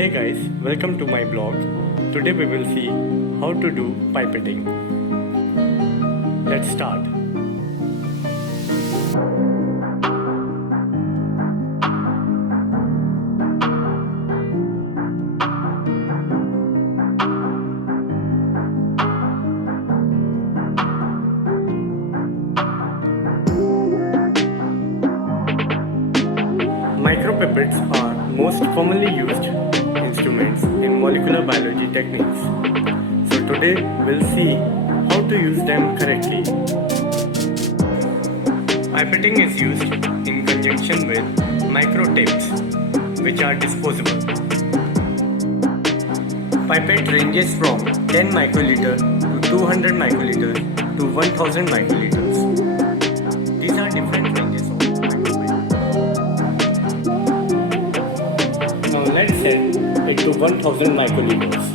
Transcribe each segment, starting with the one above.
Hey guys, welcome to my blog. Today we will see how to do pipetting. Let's start. Micropipettes are most commonly used instruments in molecular biology techniques. So today we'll see how to use them correctly. Pipetting is used in conjunction with microtips, which are disposable. Pipette ranges from 10 microliter to 200 microliter to 1000 microliters. These are different ranges of micropipette. Now let's set it to 1000 microliters.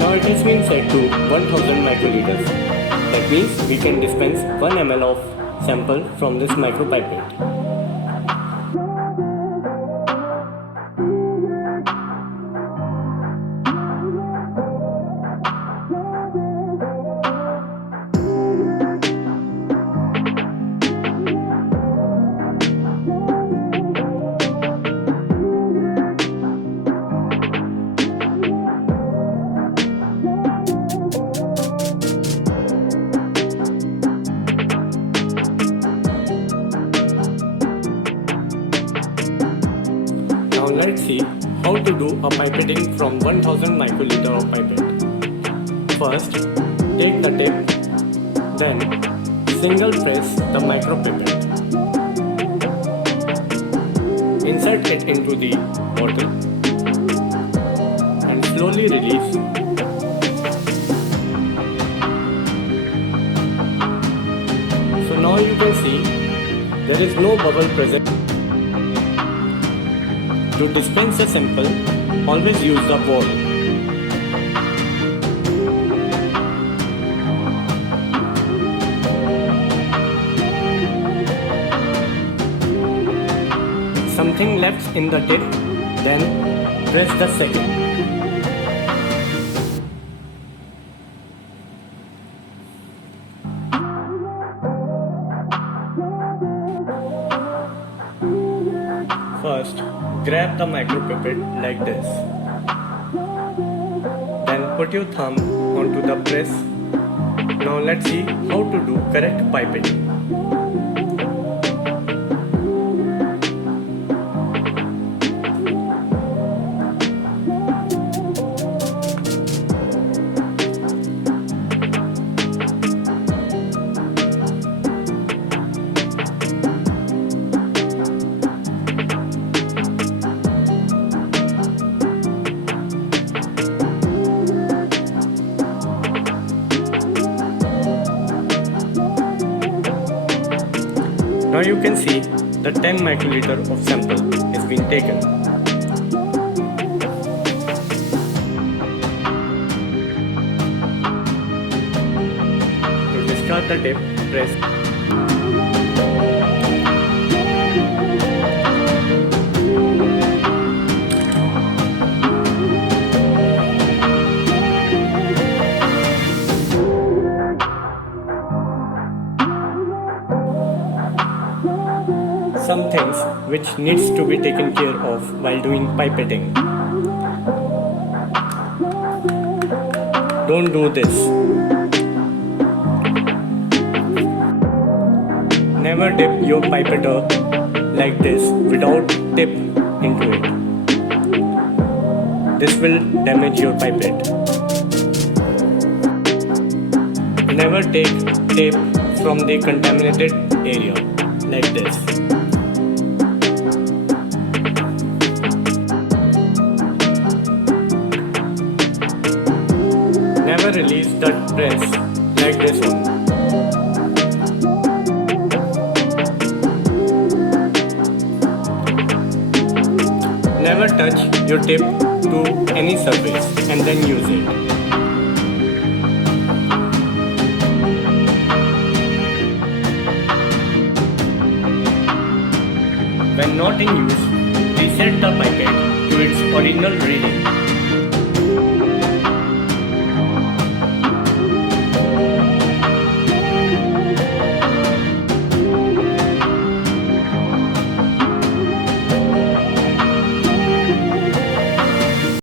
Now it has been set to 1000 microliters. That means we can dispense 1 ml of sample from this micropipette. Now let's see how to do a pipetting from 1000 microliter of pipette. First, take the tip, then single press the micropipette. Insert it into the bottle and slowly release. So now you can see there is no bubble present. To dispense a sample, always use the ball. If something left in the tip, then press the second. First, grab the micropipette like this. Then put your thumb onto the press. Now let's see how to do correct pipetting. Now you can see the 10 microliter of sample is being taken. To discard the tip, press. Some things which needs to be taken care of while doing pipetting. Don't do this. Never dip your pipetter like this without tip into it. This will damage your pipette. Never take tape from the contaminated area like this. release the press like this one. Never touch your tip to any surface and then use it. When not in use, reset the pipette to its original reading.